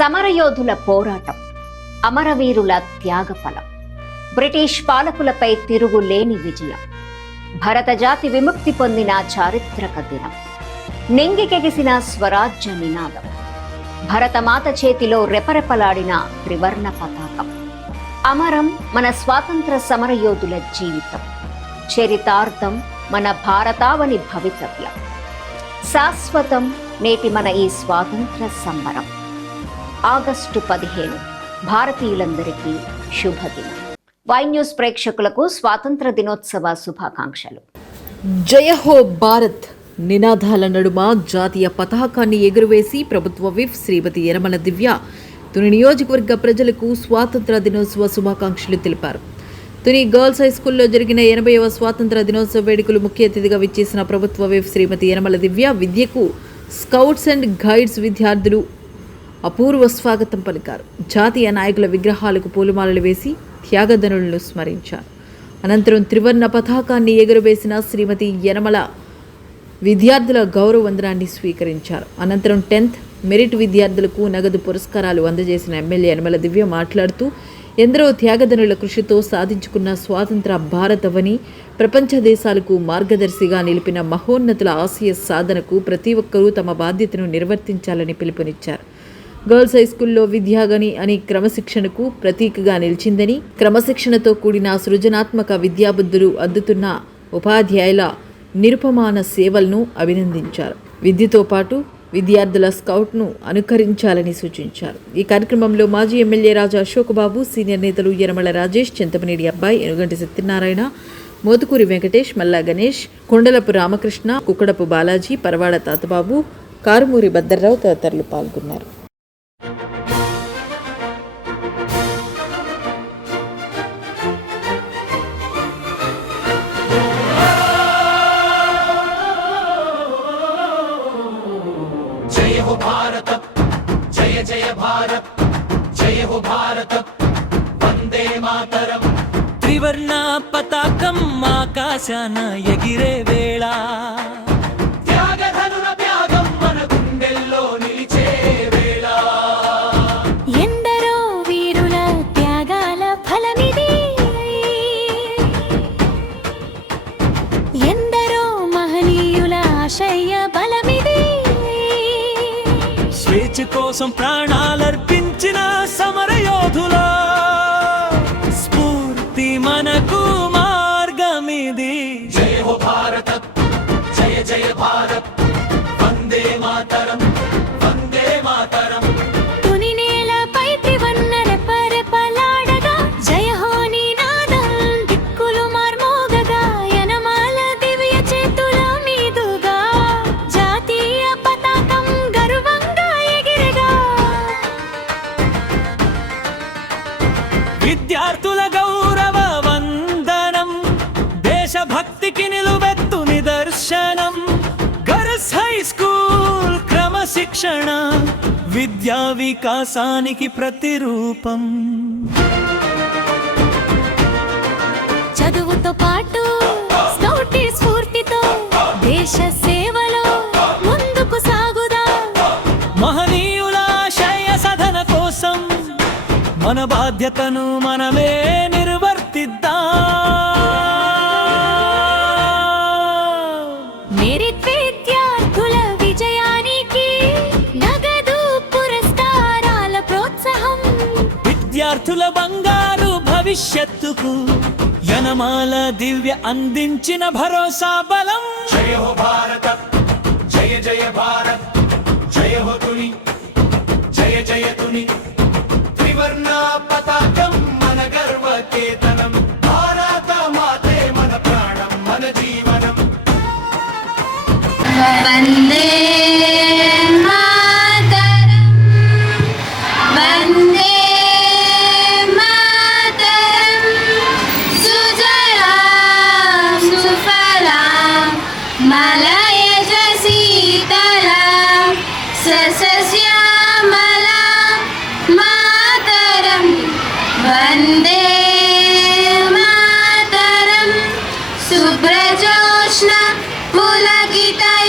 సమరయోధుల పోరాటం, అమరవీరుల త్యాగఫలం, బ్రిటిష్ పాలకులపై తిరుగులేని విజయం, భరత జాతి విముక్తి పొందిన చారిత్రక దినం, నింగికెగిసిన స్వరాజ్య నినాదం, భరతమాత చేతిలో రెపరెపలాడిన త్రివర్ణ పతాకం. అమరం మన స్వాతంత్ర సమరయోధుల జీవితం, చరితార్థం మన భారతావని భవితవ్యం, శాశ్వతం నేటి మన ఈ స్వాతంత్ర సంబరం. ఆగస్టు 15 భారతీయులందరికీ శుభదినం. వై న్యూస్ ప్రేక్షకులకు స్వాతంత్ర దినోత్సవ శుభాకాంక్షలు. జయ హో భారత్ నినాదాల నడుమ జాతీయ పతాకాన్ని ఎగురవేసి ప్రభుత్వ విప్ శ్రీమతి యనమల దివ్య తుని నియోజకవర్గ ప్రజలకు స్వాతంత్ర దినోత్సవ శుభాకాంక్షలు తెలిపారు. తుని గర్ల్స్ హై స్కూల్లో జరిగిన 80వ స్వాతంత్ర దినోత్సవ వేడుకలు ముఖ్య అతిథిగా విచ్చేసిన ప్రభుత్వ విప్ శ్రీమతి యనమల దివ్య విద్యకు స్కౌట్స్ అండ్ గైడ్స్ విద్యార్థులు అపూర్వ స్వాగతం పలికారు. జాతీయ నాయకుల విగ్రహాలకు పూలమాలలు వేసి త్యాగధనులను స్మరించారు. అనంతరం త్రివర్ణ పతాకాన్ని ఎగురవేసిన శ్రీమతి యనమల విద్యార్థుల గౌరవ వందనాన్ని స్వీకరించారు. అనంతరం 10th మెరిట్ విద్యార్థులకు నగదు పురస్కారాలు అందజేసిన ఎమ్మెల్యే యనమల దివ్య మాట్లాడుతూ, ఎందరో త్యాగధనుల కృషితో సాధించుకున్న స్వాతంత్ర భారతవని ప్రపంచ దేశాలకు మార్గదర్శిగా నిలిపిన మహోన్నతుల ఆశయ సాధనకు ప్రతి ఒక్కరూ తమ బాధ్యతను నిర్వర్తించాలని పిలుపునిచ్చారు. గర్ల్స్ హై స్కూల్లో విద్యాగని అని క్రమశిక్షణకు ప్రతీకగా నిలిచిందని, క్రమశిక్షణతో కూడిన సృజనాత్మక విద్యాబుద్ధులు అద్దుతున్న ఉపాధ్యాయుల నిరుపమాన సేవలను అభినందించారు. విద్యతో పాటు విద్యార్థుల స్కౌట్ను అనుకరించాలని సూచించారు. ఈ కార్యక్రమంలో మాజీ ఎమ్మెల్యే రాజా అశోక్ బాబు, సీనియర్ నేతలు యనమల రాజేష్, చింతమనేడి అబ్బాయి, ఎనుగంటి సత్యనారాయణ, మోతుకూరి వెంకటేష్, మల్లా గణేష్, కొండలపు రామకృష్ణ, కుక్కడపు బాలాజీ, పరవాడ తాతబాబు, కారుమూరి భద్రరావు తదితరులు పాల్గొన్నారు. जय हो भारत, जय जय भारत, जय हो भारत, वंदे मातरम. त्रिवर्ణ పతాకం ఆకాశాన ఎగిరే వేళ, త్యాగధనుల త్యాగం మన గుండెల్లో నిలిచే వేళ. ఎందరో వీరుల త్యాగాల ఫలమిది, ఎందరో మహనీయుల ఆశయ బలమిది. స్వేచ్ఛ కోసం ప్రాణాలర్పించిన సమరయోధుల స్ఫూర్తి మనకు మార్గమిది. జయ హో భారత, జయ జయ భారత్, వందే మాతరం, వందే మాతరం. తుని నేలపై త్రివర్ణ రెపరెపలాడగా, జయ హో నినాదం దిక్కులు మార్మోగగా, యనమల దివ్య చేతుల మీదుగా జాతీయ పతాకం గర్వంగా ఎగిరెగా. విద్యార్థుల గౌరవ వందనం, దేశభక్తికి నిలువెత్తు నిదర్శనం. గర్ల్స్ హై స్కూల్ క్రమశిక్షణ విద్యా వికాసానికి ప్రతిరూపం. చదువుతో పాటు స్కౌటి స్ఫూర్తితో దేశ సేవలో ముందుకు సాగుదా. మహనీయుల ఆశయ సాధన కోసం మన బాధ్యతను మనమే నిర్వర్తిద్దాం. మెరిట్ విద్యార్థుల విజయానికి నగదు పురస్కారాల ప్రోత్సాహం, విద్యార్థుల బంగారు భవిష్యత్తుకు యనమల దివ్య అందించిన భరోసా బలం. జయ హో భారత, జయ జయ భారత్, జయ హో తుని, జయ జయ తుని. త్రివర్ణ పతాకం మన గర్వ కేతనం, భారత మాతే మన ప్రాణం, మన జీవనం. వందే మాతరం, వందే మాతరం. సుజలాం సుఫలాం మలయజ శీతలాం సస్యశ్యామలాం మాతరం. వందే మాతరం. శుభ్రజోష్ణ పులకితయామినీం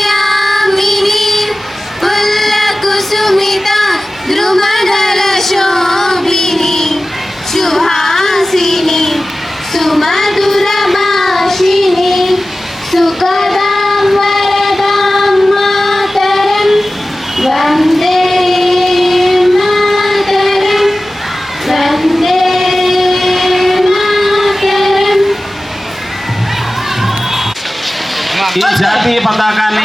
द्रुमदल शोभिनी सुहासिनी सुमधुर भाषिणी सुखदां वरदां मातरं वन्दे मातरं वन्दे मातरं। ఈ జాతీయ పతాకాన్ని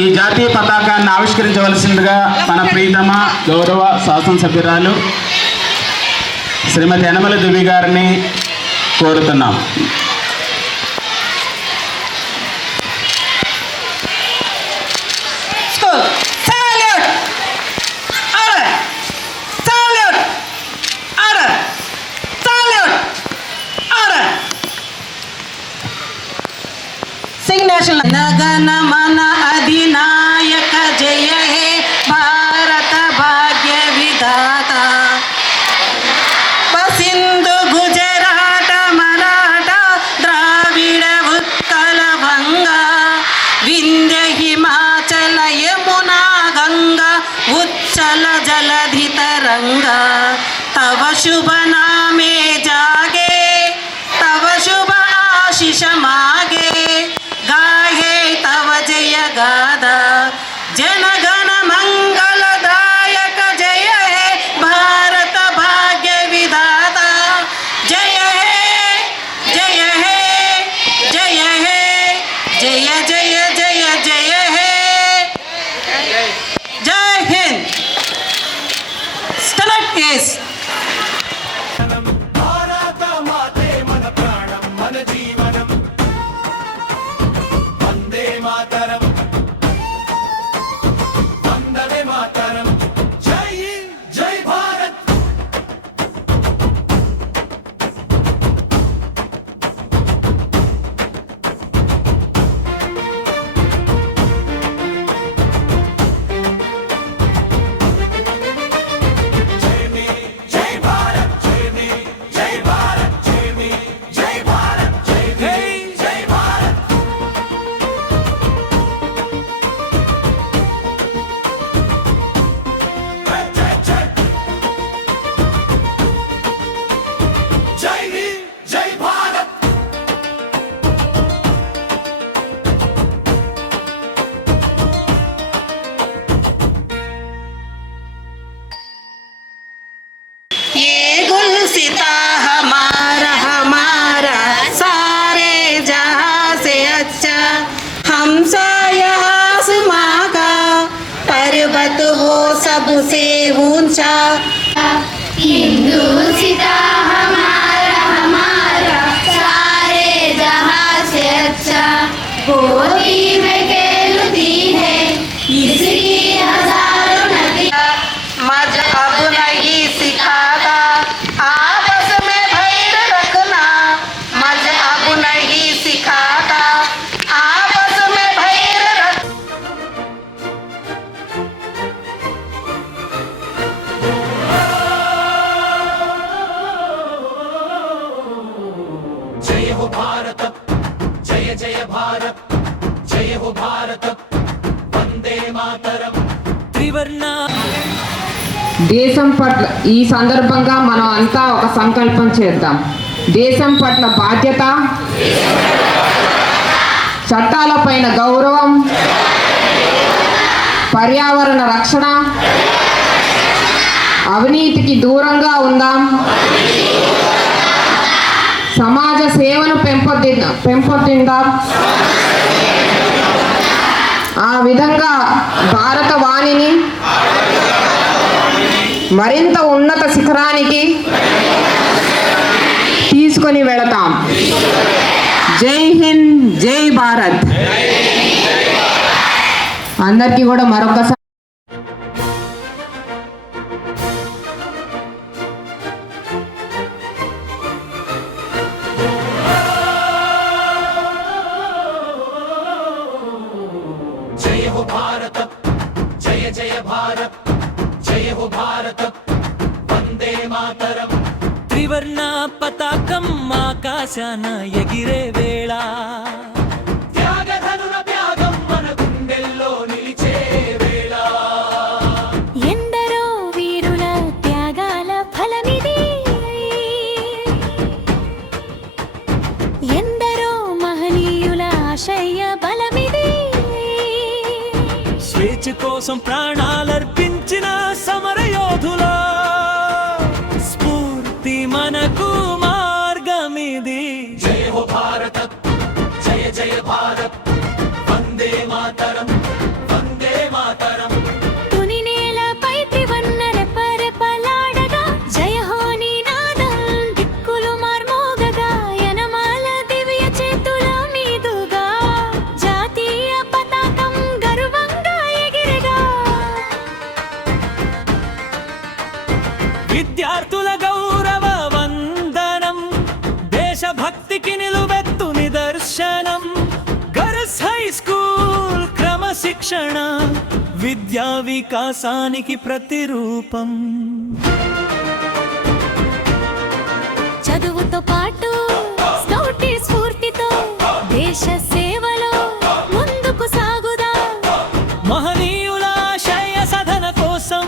ఈ జాతీయ పతాకాన్ని ఆవిష్కరించవలసిందిగా మన ప్రీతమ గౌరవ శాసనసభ్యురాలు శ్రీమతి యనమల దివ్య గారిని కోరుతున్నాం. నగన మన అధినాయక జయ హే భారత భాగ్య విధాత సింధు గుజరాట మరాఠ ద్రావిడ ఉత్కల భంగ వింధ్య హిమాచల యమునా గంగా ఉచ్చల జలధి తరంగ తవ శుభ నామే జాగే తవ శుభ ఆశిష మాగే गाहे तव जय गादा जनगण मंगलदायक जय हे भारत भाग्य विधाता जय हे जय हे जय हे जय जय जय जय हे जय हिंद स्टलट केस భారత మాతే మన ప్రాణం మన జీవనం వందే మాతరం వందనే మాతరం జై జై భారత్ జై భారత్ జై భారత్ జై భారత్ జై భారత్ జై జై భారత్ ये गुलसिता हमारा हमारा सारे जहां से अच्छा हमसा यहाँ आसमां का पर्वत वो सबसे ऊंचा हिंदू सीता हमारा सारे जहां से अच्छा गोदी में खेलती है इसकी हजारों नदियाँ मज अब नहीं सिखाता आपस में भैर रखना मज अब नहीं सिखाता आपस में भैर रख जय हो भारत जय जय भारत जय हो भारत वंदे मातरम त्रिवर्ण దేశం పట్ల ఈ సందర్భంగా మనం అంతా ఒక సంకల్పం చేద్దాం. దేశం పట్ల బాధ్యత, చట్టాలపైన గౌరవం, పర్యావరణ రక్షణ, అవినీతికి దూరంగా ఉందాం, సమాజ సేవను పెంపొందిద్దాం. ఆ విధంగా భారత వాణిని మరింత ఉన్నత శిఖరానికి తీసుకొని వెళతాం. జై హింద్, జై భారత్. అందరికీ కూడా మరొకసారి जय हो भारत जय जय भारत जय हो भारत वंदे मातरम त्रिवर्ణ పతాకం ఆకాశాన ఎగిరే వేళ త్యాగధనుల త్యాగం స్వేచ్ఛ కోసం ప్రాణాలర్పించిన సమరయోధులా స్ఫూర్తి మనకు మార్గమిది. జయ హో భారత, జయ జయ భారత్, వందే మాతరం, వందే మాతరం. తుని నేలపై త్రివర్ణ రెపరెపలాడగా జయ హో నినాదం దిక్కులు మార్మోగగా యనమాల దివ్య చేతుల మీదుగా జాతీయ పతాకం గర్వంగా ఎగిరెగా. విద్యార్థుల గౌరవ వందనం దేశభక్తికి నిలువెత్తు నిదర్శనం. గర్ల్స్ హై స్కూల్ క్రమశిక్షణ విద్యా వికాసానికి ప్రతిరూపం. చదువుతో పాటు స్కౌటి స్ఫూర్తితో దేశ సేవలో ముందుకు సాగుదా. మహనీయుల ఆశయ సాధన కోసం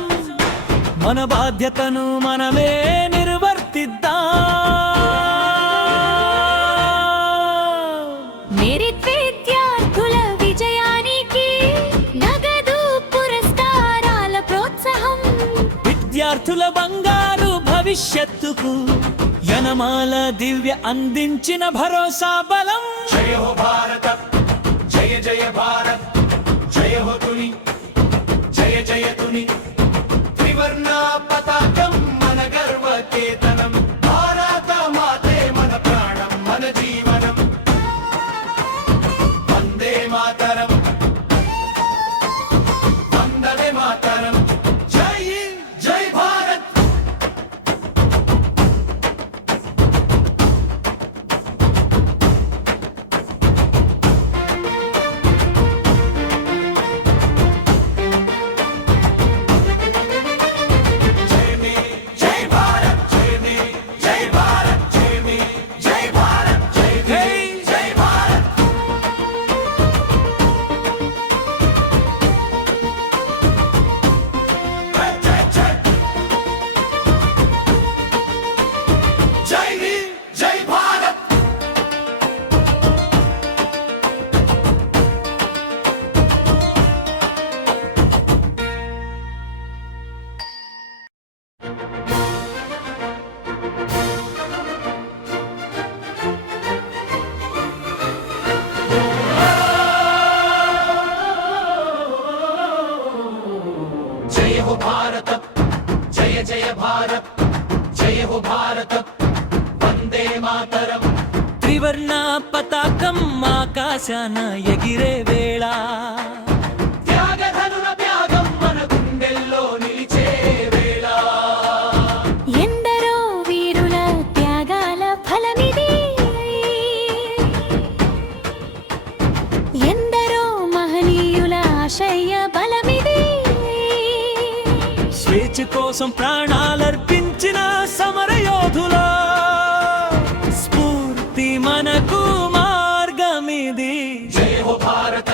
మన బాధ్యతను మనమే నిర్వర్తిద్దాం. మెరిట్ విద్యార్థుల విజయానికి నగదు పురస్కారాల ప్రోత్సాహం. విద్యార్థుల బంగారు భవిష్యత్తుకు యనమాల దివ్య అందించిన భరోసా బలం. జయ హో భారత, జయ జయ భారత్, జయ హో తుని, జయ జయ తుని. త్రివర్ణ పతాకం మన గర్వ కేతనం. భారత మాతే మన ప్రాణం, మన జీవనం. వందే మాతరం, వందే మాతరం. జై జై భారత్. జై మే జై భారత్, జై మే జై భారత్, జై మే జై భారత్, జై మే జై భారత్. జై హింద్, జై భారత్. జయ హో భారత, జయ జయ భారత్, జయ హో భారత, వందే మాతరం. త్రివర్ణ పతాకం ఆకాశాన ఎగిరే వేళ త్యాగధనుల త్యాగం మన గుండెల్లో నిలిచే వేళ. ఎందరో వీరుల త్యాగాల ఫలమిది. ఎందరో మహనీయుల ఆశయ బలమిది. స్వేచ్ఛ కోసం ప్రాణాలర్పించిన సమరయోధులా స్ఫూర్తి మనకు మార్గమిది. జయ హో భారత,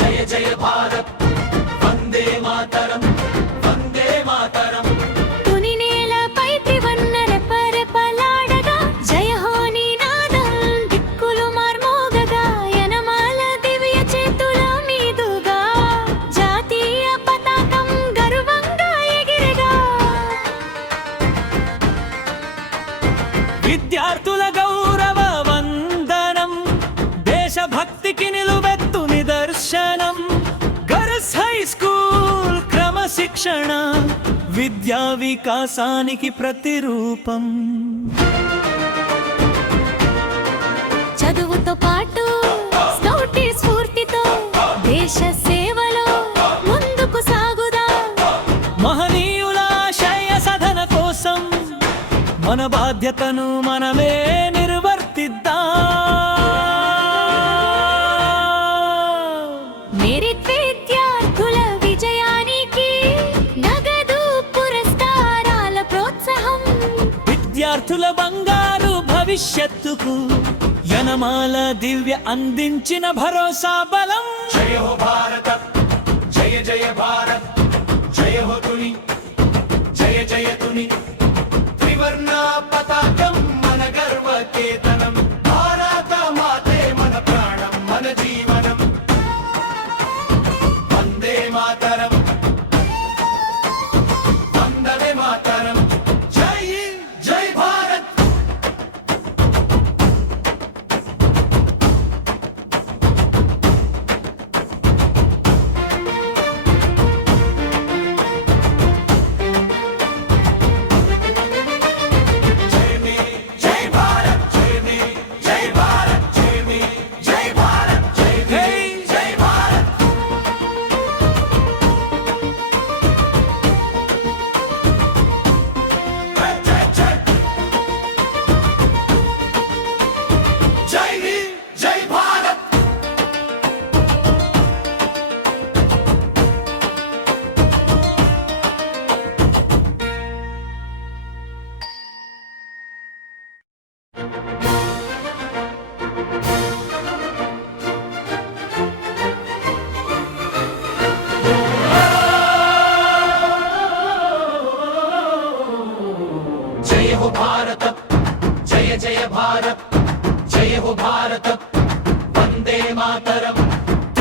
జయ జయ భారత్, వందే మాతరం, వందే మాతరం. తుని నేలపై త్రివర్ణ రెపరెపలాడగా జయ హో నినాదం దిక్కులు మార్మోగగా యనమాల దివ్య చేతుల మీదుగా జాతీయ పతాకం గర్వంగా ఎగిరెగా. విద్యార్థుల గౌరవ వందనం దేశభక్తికి నిలువెత్తు నిదర్శనం. గర్ల్స్ హై స్కూల్ క్రమశిక్షణ విద్యా వికాసానికి ప్రతిరూపం. చదువుతో పాటు స్కౌటి స్ఫూర్తితో దేశ సేవలో ముందుకు సాగుదా. మహనీయుల ఆశయ సాధన కోసం మన బాధ్యతను మనమే నిర్వర్తిద్దాం. మెరిట్ విద్యార్థుల విజయానికి నగదు పురస్కారాల ప్రోత్సాహం. విద్యార్థుల బంగారు భవిష్యత్తుకు యనమాల దివ్య అందించిన భరోసా బలం. జయ హో భారత, జయ జయ భారత్, జయ హో తుని, జయ జయ తుని. త్రివర్ణ పతాకం మన గర్వ కేతనం. భారత మాతే మన ప్రాణం, మన జీవనం. వందే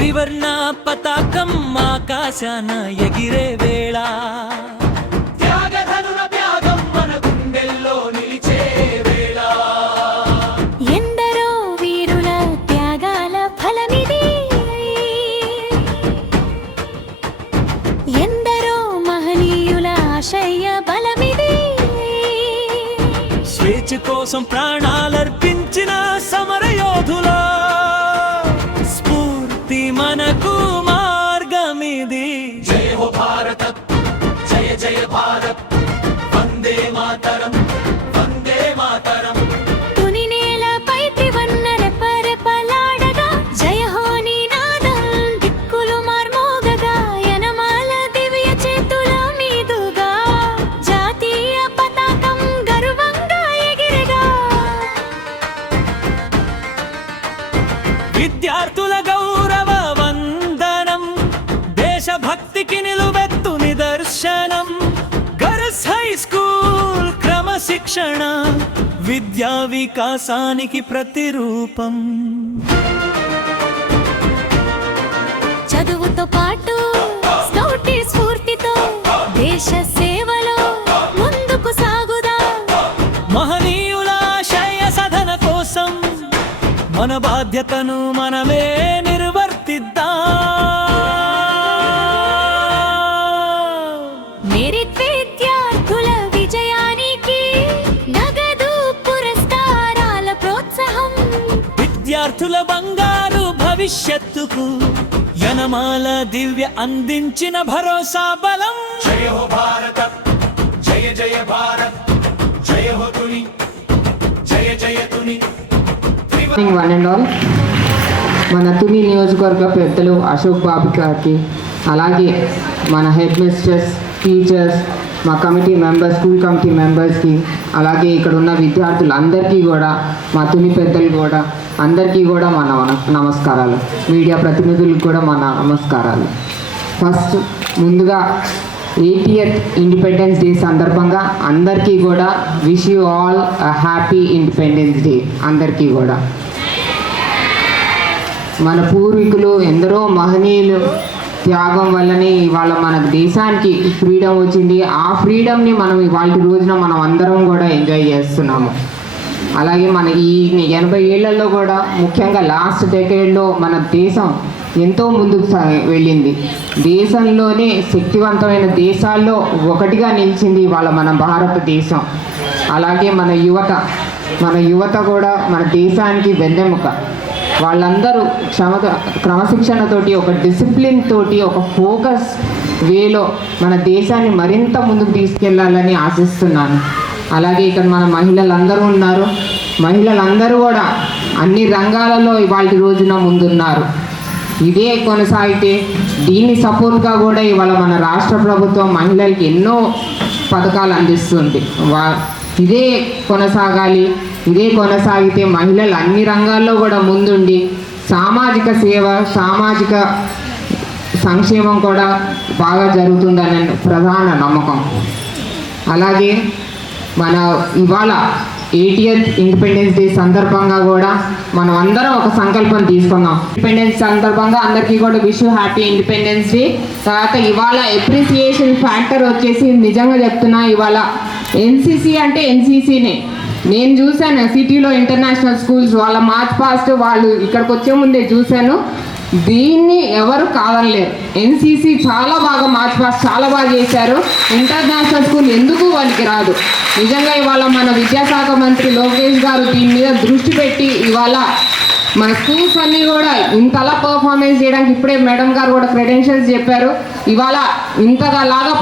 త్రివర్ణ పతాకం ఆకాశాన ఎగిరే వేళ త్యాగధనుల త్యాగం మన గుండెల్లో నిలిచే వేళ ఎందరో వీరుల త్యాగాల ఫలమిది ఎందరో మహనీయుల ఆశయ బలమిది స్వేచ్ఛ కోసం ప్రాణాలర్పించిన సమరయోధుల స్ఫూర్తి మనకు మార్గమిది జయ హో భారత జయ జయ భారత్ వందే మాతరం వందే మాతరం తుని నేలపై త్రివర్ణ రెపరెపలాడగా జయ హో నినాదం దిక్కులు మార్మోగగా యనమాల దివ్య చేతుల మీదుగా జాతీయ పతాకం గర్వంగా ఎగిరెగా విద్యార్థుల గౌరవ వందనం దేశభక్తికి నిలువెత్తు నిదర్శనం గర్ల్స్ హై స్కూల్ క్రమశిక్షణ విద్యా వికాసానికి ప్రతిరూపం చదువుతో పాటు స్కౌటి స్ఫూర్తితో దేశ సేవలో ముందుకు సాగుదా మహనీయుల ఆశయ సాధన కోసం మన బాధ్యతను మనమే నిర్వర్తిద్దాం మెరిట్ విద్యార్థుల విజయానికి నగదు పురస్కారాల ప్రోత్సాహం విద్యార్థుల బంగారు భవిష్యత్తుకు యనమాల దివ్య అందించిన భరోసా బలం జయ హో భారత జయ జయ భారత్ జయ హో తుని జయ జయ Tuni morning one and all మన తుని నియోజకవర్గ పెద్దలు అశోక్ బాబు గారికి అలాగే మన హెడ్ మిస్టర్స్ టీచర్స్ మా కమిటీ మెంబర్స్ స్కూల్ కమిటీ మెంబర్స్కి అలాగే ఇక్కడ ఉన్న విద్యార్థులందరికీ కూడా మా తుని పెద్దలు కూడా అందరికీ కూడా మన నమస్కారాలు మీడియా ప్రతినిధులకు కూడా మన నమస్కారాలు ఫస్ట్ ముందుగా 80th ఇండిపెండెన్స్ డే సందర్భంగా అందరికీ కూడా wish you all happy independence day అందరికీ కూడా మన పూర్వీకులు ఎందరో మహనీయులు త్యాగం వల్లనే ఇవాళ మన దేశానికి ఫ్రీడమ్ వచ్చింది ఆ ఫ్రీడమ్ని మనం ఇవాళ రోజున మనం అందరం కూడా ఎంజాయ్ చేస్తున్నాము అలాగే మన ఈ 80 ఏళ్లలో కూడా ముఖ్యంగా లాస్ట్ డెకేడ్లో మన దేశం ఎంతో ముందుకు వెళ్ళింది దేశంలోనే శక్తివంతమైన దేశాల్లో ఒకటిగా నిలిచింది ఇవాళ మన భారతదేశం అలాగే మన యువత కూడా మన దేశానికి వెన్నెముక వాళ్ళందరూ క్రమశిక్షణతోటి ఒక డిసిప్లిన్ తోటి ఒక ఫోకస్ వేలో మన దేశాన్ని మరింత ముందుకు తీసుకెళ్లాలని ఆశిస్తున్నాను అలాగే ఇక్కడ మన మహిళలందరూ ఉన్నారు మహిళలందరూ కూడా అన్ని రంగాలలో ఇవాళ రోజున ముందున్నారు ఇదే కొనసాగితే దీన్ని సపోర్ట్గా కూడా ఇవాళ మన రాష్ట్ర ప్రభుత్వం మహిళలకి ఎన్నో పథకాలు అందిస్తుంది ఇదే కొనసాగాలి ఇదే కొనసాగితే మహిళలు అన్ని రంగాల్లో కూడా ముందుండి సామాజిక సేవ సామాజిక సంక్షేమం కూడా బాగా జరుగుతుందనే ప్రధాన నమ్మకం అలాగే మన ఇవాళ 80th ఇండిపెండెన్స్ డే సందర్భంగా కూడా మనం అందరం ఒక సంకల్పం తీసుకున్నాం ఇండిపెండెన్స్ సందర్భంగా అందరికీ కూడా విష్ హ్యాపీ ఇండిపెండెన్స్ డే తర్వాత ఇవాళ అప్రిసియేషన్ ఫ్యాక్టర్ వచ్చేసి నిజంగా చెప్తున్నా ఇవాళ ఎన్సీసీ అంటే ఎన్సీసీనే నేను చూశాను సిటీలో ఇంటర్నేషనల్ స్కూల్స్ వాళ్ళ మార్చ్ పాస్ట్ వాళ్ళు ఇక్కడికి వచ్చే ముందే చూశాను దీన్ని ఎవరు కాదనలేరు ఎన్సీసీ చాలా బాగా మార్చ్ పాస్ట్ చాలా బాగా చేశారు ఇంటర్నేషనల్ స్కూల్ ఎందుకు వాళ్ళకి రాదు నిజంగా ఇవాళ మన విద్యాశాఖ మంత్రి లోకేష్ గారు దీని మీద దృష్టి పెట్టి ఇవాళ మన స్కూల్స్ అన్నీ కూడా ఇంతలా పర్ఫార్మెన్స్ చేయడానికి ఇప్పుడే మేడం గారు కూడా క్రెడెన్షియల్స్ చెప్పారు ఇవాళ ఇంతగా లాగా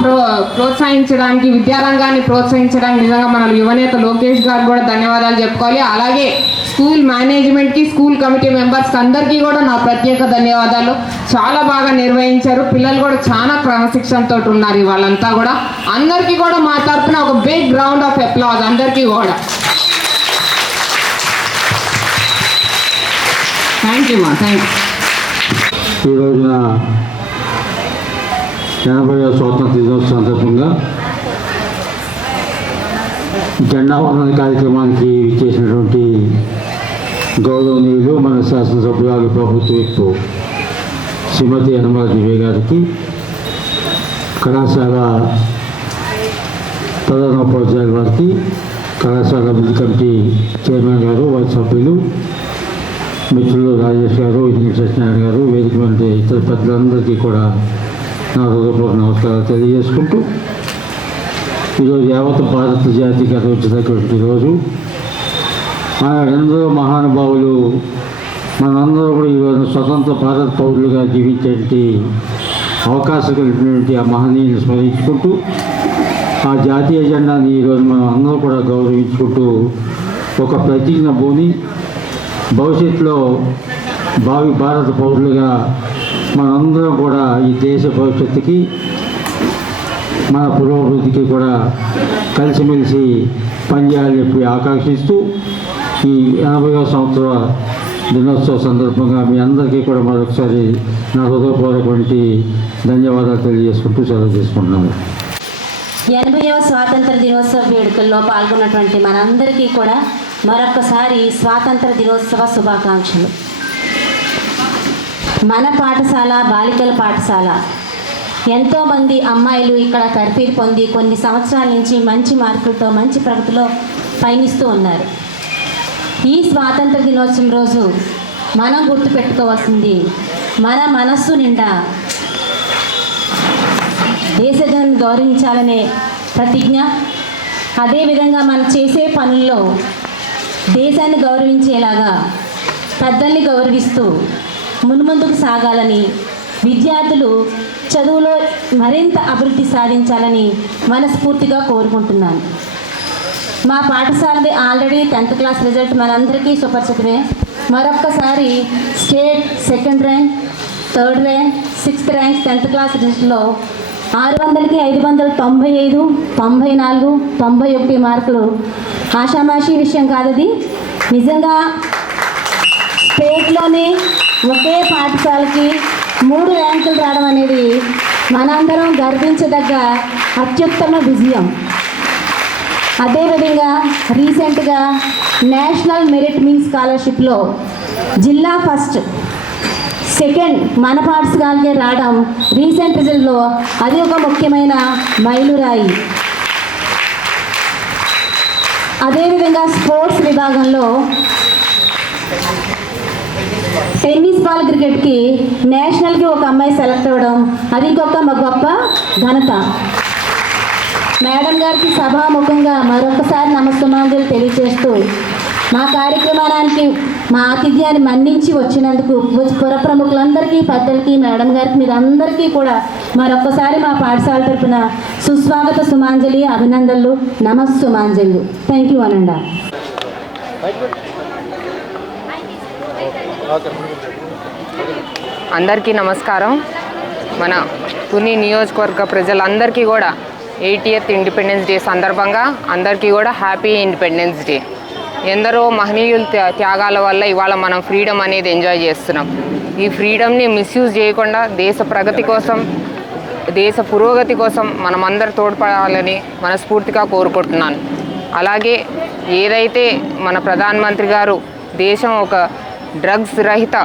ప్రోత్సహించడానికి విద్యారంగాన్ని ప్రోత్సహించడానికి నిజంగా మన యువనేత లోకేష్ గారు కూడా ధన్యవాదాలు చెప్పుకోవాలి అలాగే స్కూల్ మేనేజ్మెంట్కి స్కూల్ కమిటీ మెంబర్స్కి అందరికీ కూడా నా ప్రత్యేక ధన్యవాదాలు చాలా బాగా నిర్వహించారు పిల్లలు కూడా చాలా క్రమశిక్షణతో ఉన్నారు వాళ్ళంతా కూడా అందరికీ కూడా మా తరఫున ఒక బిగ్ రౌండ్ ఆఫ్ అప్లాజ్ అందరికీ కూడా థ్యాంక్ యూ మా థ్యాంక్ యూ ఈ రోజున 80వ స్వాతంత్ర దినోత్సవం సందర్భంగా జెండా వందన కార్యక్రమానికి ఇచ్చేసినటువంటి గౌరవనీయులు మన శాసనసభ్యులు ప్రభుత్వ వైపు శ్రీమతి యనమల దివ్య గారికి, కళాశాల ప్రధానోపాధ్యాయుల వారికి, కళాశాల అభివృద్ధి కమిటీ చైర్మన్ గారు, వారి సభ్యులు, మిత్రులు రాజేష్ గారు, ఇంజనీర్ సత్యనారాయణ గారు, వేదిక వంటి ఇతర పెద్దలందరికీ కూడా నా హృదయపూర్వక నమస్కారాలు తెలియజేసుకుంటూ, ఈరోజు యావత్ భారత జాతికి గర్వించినటువంటి రోజు. ఎందరో మహానుభావులు మనందరూ కూడా ఈరోజు స్వతంత్ర భారత పౌరులుగా జీవించేటువంటి అవకాశం కలిగినటువంటి ఆ మహనీయుని స్మరించుకుంటూ, ఆ జాతీయ జెండాని ఈరోజు మనం అందరూ కూడా గౌరవించుకుంటూ ఒక ప్రతిజ్ఞ భూమి భవిష్యత్తులో భావి భారత పౌరులుగా మనందరం కూడా ఈ దేశ భవిష్యత్తుకి మన పురోభివృద్ధికి కూడా కలిసిమెలిసి పనిచేయాలని చెప్పి ఆకాంక్షిస్తూ ఈ 80వ సంవత్సర దినోత్సవ సందర్భంగా మీ అందరికీ కూడా మరొకసారి నా హృదయపూర్వకటువంటి ధన్యవాదాలు తెలియజేసుకుంటూ సెలవు తీసుకుంటున్నాను. 80వ స్వాతంత్ర దినోత్సవ వేడుకల్లో పాల్గొన్నటువంటి మనందరికీ కూడా మరొకసారి స్వాతంత్ర దినోత్సవ శుభాకాంక్షలు. మన పాఠశాల బాలికల పాఠశాల ఎంతోమంది అమ్మాయిలు ఇక్కడ తర్ఫీదు పొంది కొన్ని సంవత్సరాల నుంచి మంచి మార్కులతో మంచి ప్రగతిలో పయనిస్తూ ఉన్నారు. ఈ స్వాతంత్ర దినోత్సవం రోజు మనం గుర్తుపెట్టుకోవాల్సింది మన మనస్సు నిండా దేశజాన్ని గౌరవించాలనే ప్రతిజ్ఞ, అదేవిధంగా మనం చేసే పనుల్లో దేశాన్ని గౌరవించేలాగా పెద్దల్ని గౌరవిస్తూ మున్ముందుకు సాగాలని, విద్యార్థులు చదువులో మరింత అభివృద్ధి సాధించాలని మనస్ఫూర్తిగా కోరుకుంటున్నాను. మా పాఠశాలది ఆల్రెడీ 10th క్లాస్ రిజల్ట్ మనందరికీ సుపరిచితమే. మరొక్కసారి state 2nd rank, 3rd rank, 6th rank 10th class రిజల్ట్లో 600కి 595, 94, 91 మార్కులు ఆషామాషి విషయం కాదది. నిజంగా స్టేట్లోనే ఒకే పాఠశాలకి 3 ర్యాంకులు రావడం అనేది మనందరం గర్వించదగ్గ అత్యుత్తమ విజయం. అదేవిధంగా రీసెంట్గా నేషనల్ మెరిట్ మీన్ స్కాలర్షిప్లో జిల్లా ఫస్ట్, సెకండ్ మన పాఠశాలకే రావడం రీసెంట్ రిజల్ట్లో అది ఒక ముఖ్యమైన మైలురాయి. అదేవిధంగా స్పోర్ట్స్ విభాగంలో టెన్నిస్ బాల్ క్రికెట్కి నేషనల్కి ఒక అమ్మాయి సెలెక్ట్ అవ్వడం అది ఇంకొక గొప్ప ఘనత. మేడం గారికి సభాముఖంగా మరొకసారి నమస్కారాలు తెలియజేస్తూ మా కార్యక్రమానికి మా ఆతిథ్యాన్ని మన్నించి వచ్చినందుకు పుర ప్రముఖులందరికీ, పెద్దలకి, మేడం గారికి, మీరందరికీ కూడా మరొకసారి మా పాఠశాల తరపున సుస్వాగత సుమాంజలి, అభినందనలు, నమస్సుమాంజలు. Thank you అనండా. అందరికీ నమస్కారం. మన తుని నియోజకవర్గ ప్రజలందరికీ కూడా 80th ఇండిపెండెన్స్ డే సందర్భంగా అందరికీ కూడా హ్యాపీ ఇండిపెండెన్స్ డే. ఎందరో మహనీయుల త్యాగాల వల్ల ఇవాళ మనం ఫ్రీడమ్ అనేది ఎంజాయ్ చేస్తున్నాం. ఈ ఫ్రీడమ్ని మిస్యూజ్ చేయకుండా దేశ ప్రగతి కోసం, దేశ పురోగతి కోసం మనం అందరూ తోడ్పడాలని మనస్ఫూర్తిగా కోరుకుంటున్నాను. అలాగే ఏదైతే మన ప్రధానమంత్రి గారు దేశం ఒక డ్రగ్స్ రహిత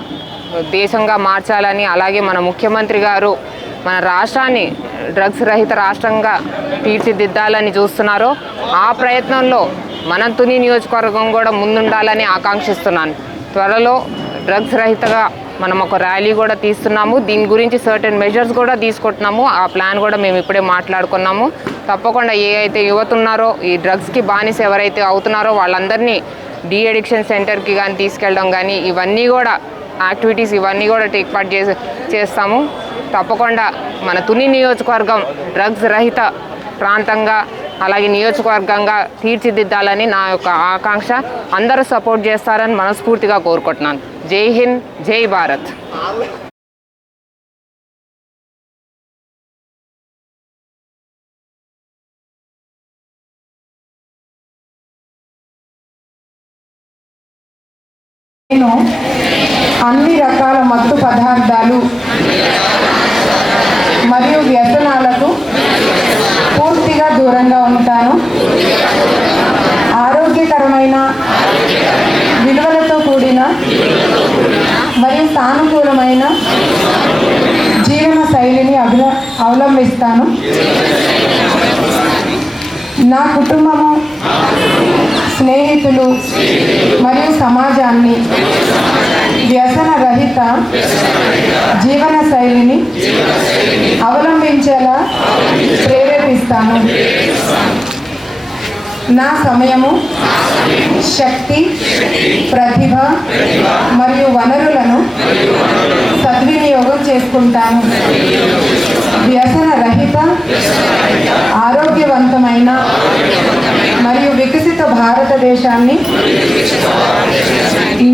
దేశంగా మార్చాలని, అలాగే మన ముఖ్యమంత్రి గారు మన రాష్ట్రాన్ని డ్రగ్స్ రహిత రాష్ట్రంగా తీర్చిదిద్దాలని చూస్తున్నారో ఆ ప్రయత్నంలో మన తుని నియోజకవర్గం కూడా ముందుండాలని ఆకాంక్షిస్తున్నాను. త్వరలో డ్రగ్స్ రహితగా మనం ఒక ర్యాలీ కూడా తీస్తున్నాము. దీని గురించి సర్టెన్ మెజర్స్ కూడా తీసుకుంటున్నాము. ఆ ప్లాన్ కూడా మేము ఇప్పుడే మాట్లాడుకున్నాము. తప్పకుండా ఏ అయితే యువత ఉన్నారో, ఈ డ్రగ్స్కి బానిస ఎవరైతే అవుతున్నారో వాళ్ళందరినీ డీ అడిక్షన్ సెంటర్కి కానీ తీసుకెళ్ళడం కానీ ఇవన్నీ కూడా యాక్టివిటీస్ ఇవన్నీ కూడా టేక్ పార్ట్ చేస్తాము. తప్పకుండా మన తుని నియోజకవర్గం డ్రగ్స్ రహిత ప్రాంతంగా అలాగే నియోజకవర్గంగా తీర్చిదిద్దాలని నా యొక్క ఆకాంక్ష. అందరూ సపోర్ట్ చేస్తారని మనస్ఫూర్తిగా కోరుకుంటున్నాను. జై హింద్, జై భారత్. నేను అన్ని రకాల మత్తు పదార్థాలు మరియు వ్యసనాలకు పూర్తిగా దూరంగా ఉంటాను. ఆరోగ్యకరమైన, విలువలతో కూడిన మరియు సానుకూలమైన అవలంబిస్తాను. నా కుటుంబము, స్నేహితులు మరియు సమాజాన్ని వ్యసన రహిత జీవన శైలిని అవలంబించేలా ప్రేరేపిస్తాను. నా సమయము, శక్తి, ప్రతిభ మరియు వనరులను సద్వినియోగం చేసుకుంటాను. వ్యసన రహిత, ఆరోగ్యవంతమైన మరియు వికసిత భారతదేశాన్ని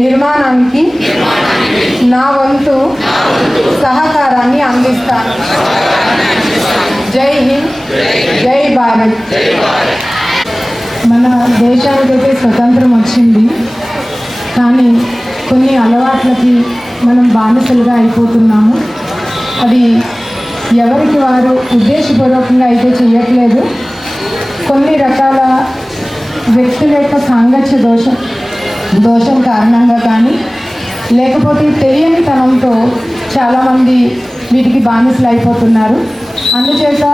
నిర్మాణానికి నా వంతు సహకారాన్ని అందిస్తాను. జై హింద్, జై భారత్. మన దేశానికైతే స్వతంత్రం వచ్చింది, కానీ కొన్ని అలవాట్లకి మనం బానిసలుగా అయిపోతున్నాము. అది ఎవరికి వారు ఉద్దేశపూర్వకంగా అయితే చేయట్లేదు. కొన్ని రకాల వ్యక్తుల యొక్క సాంగత్య దోషం కారణంగా కానీ, లేకపోతే తెలియనితనంతో చాలామంది వీటికి బానిసలు అయిపోతున్నారు. అందుచేత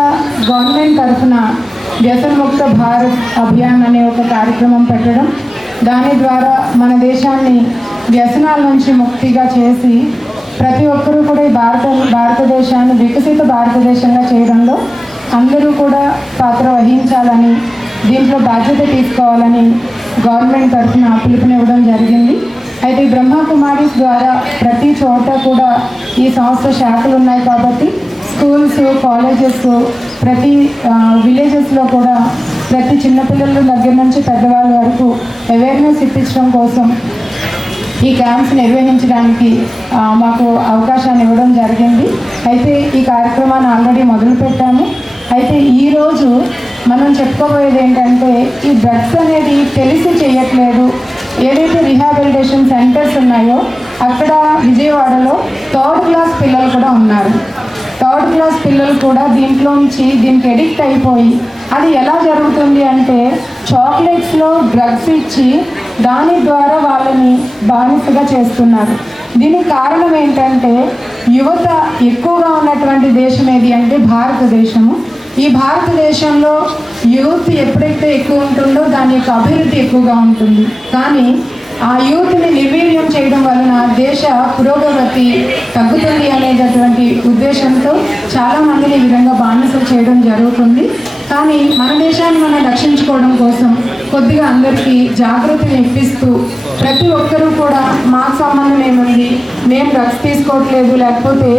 గవర్నమెంట్ తరఫున వ్యసనముక్త భారత్ అభియాన్ అనే ఒక కార్యక్రమం పెట్టడం, దాని ద్వారా మన దేశాన్ని వ్యసనాల నుంచి ముక్తిగా చేసి ప్రతి ఒక్కరూ కూడా ఈ భారతదేశాన్ని వికసిత భారతదేశంగా చేయడంలో అందరూ కూడా పాత్ర వహించాలని, దీంట్లో బాధ్యత తీసుకోవాలని గవర్నమెంట్ తరఫున పిలుపునివ్వడం జరిగింది. అయితే ఈ బ్రహ్మకుమారీస్ ద్వారా ప్రతి చోట కూడా ఈ సంస్థ శాఖలు ఉన్నాయి కాబట్టి స్కూల్స్, కాలేజెస్, ప్రతి విలేజెస్లో కూడా ప్రతి చిన్నపిల్లల దగ్గర నుంచి పెద్దవాళ్ళ వరకు అవేర్నెస్ ఇప్పించడం కోసం ఈ క్యాంప్స్ నిర్వహించడానికి మాకు అవకాశాన్ని ఇవ్వడం జరిగింది. అయితే ఈ కార్యక్రమాన్ని ఆల్రెడీ మొదలుపెట్టాము. అయితే ఈరోజు మనం చెప్పుకోబోయేది ఏంటంటే, ఈ డ్రగ్స్ అనేది తెలిసి చేయట్లేదు. ఏదైతే రీహాబిలిటేషన్ సెంటర్స్ ఉన్నాయో అక్కడ విజయవాడలో 3rd క్లాస్ పిల్లలు కూడా ఉన్నారు. 3rd క్లాస్ పిల్లలు కూడా దీంట్లోంచి దీనికి ఎడిక్ట్ అయిపోయి, అది ఎలా జరుగుతుంది అంటే చాక్లెట్స్లో డ్రగ్స్ ఇచ్చి దాని ద్వారా వాళ్ళని బానిసగా చేస్తున్నారు. దీనికి కారణం ఏంటంటే, యువత ఎక్కువగా ఉన్నటువంటి దేశం ఏది అంటే భారతదేశము. ఈ భారతదేశంలో యూత్ ఎప్పుడైతే ఎక్కువ ఉంటుందో దాని యొక్క అభివృద్ధి ఎక్కువగా ఉంటుంది. కానీ ఆ యూత్ని నిర్వీర్యం చేయడం వలన దేశ పురోగతి తగ్గుతుంది అనేటటువంటి ఉద్దేశంతో చాలామందిని ఈ విధంగా బానిసలు చేయడం జరుగుతుంది. కానీ మన దేశాన్ని మనం రక్షించుకోవడం కోసం కొద్దిగా అందరికీ జాగృతిని ఇప్పిస్తూ ప్రతి ఒక్కరూ కూడా మాకు సంబంధం ఏముంది, మేము డ్రగ్స్ తీసుకోవట్లేదు, లేకపోతే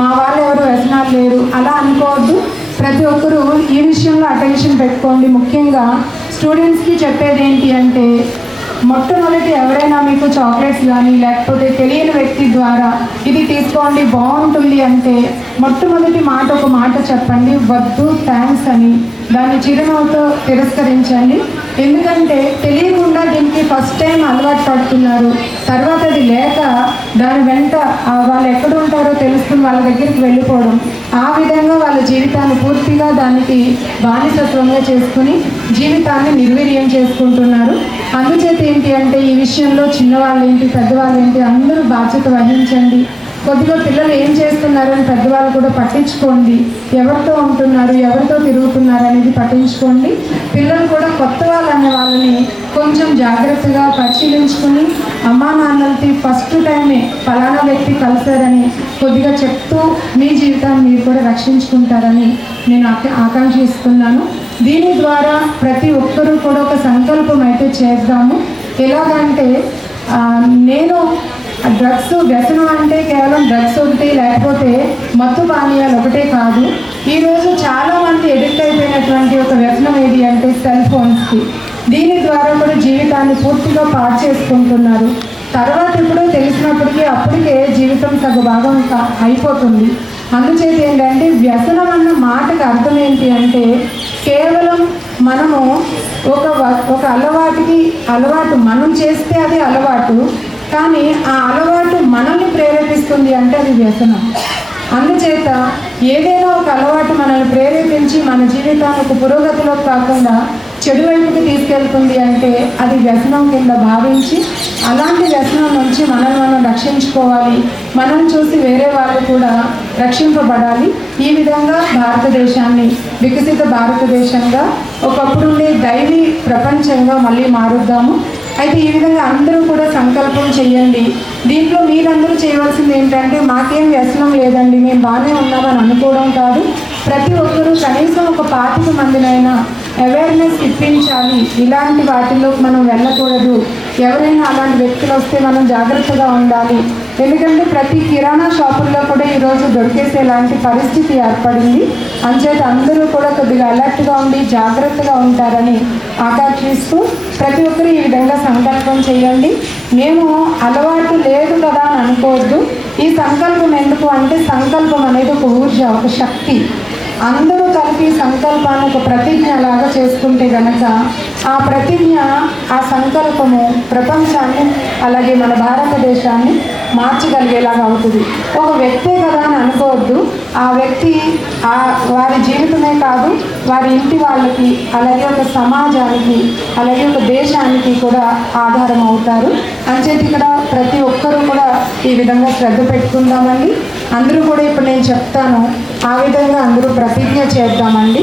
మా వాళ్ళు ఎవరు వ్యసనాలు లేరు అలా అనుకోవద్దు. ప్రతి ఒక్కరూ ఈ విషయంలో అటెన్షన్ పెట్టుకోండి. ముఖ్యంగా స్టూడెంట్స్కి చెప్పేది ఏంటి అంటే, మొట్టమొదటి ఎవరైనా మీకు చాక్లెట్స్ కానీ లేకపోతే తెలియని వ్యక్తి ద్వారా ఇది తీసుకోండి బాగుంటుంది అంటే మొట్టమొదటి మాట ఒక మాట చెప్పండి, వద్దు, థ్యాంక్స్ అని. దాన్ని చిరునవ్వుతో తిరస్కరించండి. ఎందుకంటే తెలియకుండా దీనికి ఫస్ట్ టైం అలవాటు పడుతున్నారు, తర్వాత అది లేక దాని వెంట వాళ్ళు ఎక్కడ ఉంటారో తెలుసుకుని వాళ్ళ దగ్గరికి వెళ్ళిపోవడం, ఆ విధంగా వాళ్ళ జీవితాన్ని పూర్తిగా దానికి బానిసత్వంగా చేసుకుని జీవితాన్ని నిర్వీర్యం చేసుకుంటున్నారు. అందుచేత ఏంటి అంటే ఈ విషయంలో చిన్నవాళ్ళు ఏంటి, పెద్దవాళ్ళు ఏంటి, అందరూ బాధ్యత వహించండి. కొద్దిగా పిల్లలు ఏం చేస్తున్నారని పెద్దవాళ్ళు కూడా పట్టించుకోండి. ఎవరితో ఉంటున్నారు, ఎవరితో తిరుగుతున్నారు అనేది పట్టించుకోండి. పిల్లలు కూడా కొత్త వాళ్ళు అనే వాళ్ళని కొంచెం జాగ్రత్తగా పరిశీలించుకుని అమ్మా నాన్నలకి ఫస్ట్ టైమే ఫలానా వ్యక్తి కలిశారని కొద్దిగా చెప్తూ మీ జీవితాన్ని మీరు కూడా రక్షించుకుంటారని నేను ఆకాంక్షిస్తున్నాను. దీని ద్వారా ప్రతి ఒక్కరూ కూడా ఒక సంకల్పం అయితే చేద్దాము. ఎలాగంటే నేను డ్రగ్స్ వ్యసనం అంటే కేవలం డ్రగ్స్ ఒకటి లేకపోతే మత్తు పానీయాలు ఒకటే కాదు. ఈరోజు చాలామంది ఎడిక్ట్ అయిపోయినటువంటి ఒక వ్యసనం ఏది అంటే సెల్ ఫోన్స్కి. దీని ద్వారా కూడా జీవితాన్ని పూర్తిగా పాడు చేసుకుంటున్నారు. తర్వాత ఇప్పుడు తెలిసినప్పటికీ అప్పటికే జీవితం సగ భాగం అయిపోతుంది. అందుచేత ఏంటంటే వ్యసనం అన్న మాటకు అర్థం ఏంటి అంటే కేవలం మనము ఒక అలవాటు మనం చేస్తే అది అలవాటు, కానీ ఆ అలవాటు మనల్ని ప్రేరేపిస్తుంది అంటే అది వ్యసనం. అందుచేత ఏదైనా ఒక అలవాటు మనల్ని ప్రేరేపించి మన జీవితానికి పురోగతిలో కాకుండా చెడు వైపుకి తీసుకెళ్తుంది అంటే అది వ్యసనం కింద భావించి అలాంటి వ్యసనం నుంచి మనం రక్షించుకోవాలి, మనం చూసి వేరే వాళ్ళు కూడా రక్షింపబడాలి. ఈ విధంగా భారతదేశాన్ని వికసిత భారతదేశంగా ఒకప్పుడుండే దైవీ ప్రపంచంగా మళ్ళీ మారుద్దాము. అయితే ఈ విధంగా అందరూ కూడా సంకల్పం చేయండి. దీంట్లో మీరందరూ చేయవలసింది ఏంటంటే మాకేం వ్యసనం లేదండి, మేము బాగానే ఉన్నామని అనుకోవడం కాదు. ప్రతి ఒక్కరూ కనీసం ఒక 25 మందినైనా అవేర్నెస్ ఇప్పించాలి. ఇలాంటి వాటిల్లో మనం వెళ్ళకూడదు, ఎవరైనా అలాంటి వ్యక్తులు వస్తే మనం జాగ్రత్తగా ఉండాలి. ఎందుకంటే ప్రతి కిరాణా షాపుల్లో కూడా ఈరోజు దొరికేసేలాంటి పరిస్థితి ఏర్పడింది. అంచేత అందరూ కూడా కొద్దిగా అలర్ట్గా ఉండి జాగ్రత్తగా ఉంటారని ఆకాంక్షిస్తూ ప్రతి ఒక్కరు ఈ విధంగా సంకల్పం చేయండి. మేము అలవాటు లేదు కదా అని అనుకోవద్దు. ఈ సంకల్పం ఎందుకు అంటే సంకల్పం అనేది ఒక ఊర్జ, ఒక శక్తి. అందరూ కలిపి సంకల్పాన్ని ఒక ప్రతిజ్ఞ లాగా చేసుకుంటే గనక ఆ ప్రతిజ్ఞ, ఆ సంకల్పము ప్రపంచాన్ని అలాగే మన భారతదేశాన్ని మార్చగలిగేలాగా అవుతుంది. ఒక వ్యక్తే కదా అని అనుకోవద్దు. ఆ వ్యక్తి వారి జీవితమే కాదు, వారి ఇంటి వాళ్ళకి, అలాగే ఒక సమాజానికి, అలాగే ఒక దేశానికి కూడా ఆధారం అవుతారు. అంచేత ఇక్కడ ప్రతి ఒక్కరూ కూడా ఈ విధంగా శ్రద్ధ పెట్టుకుందామండి. అందరూ కూడా ఇప్పుడు నేను చెప్తాను ఆ విధంగా అందరూ ప్రతిజ్ఞ చేద్దామండి.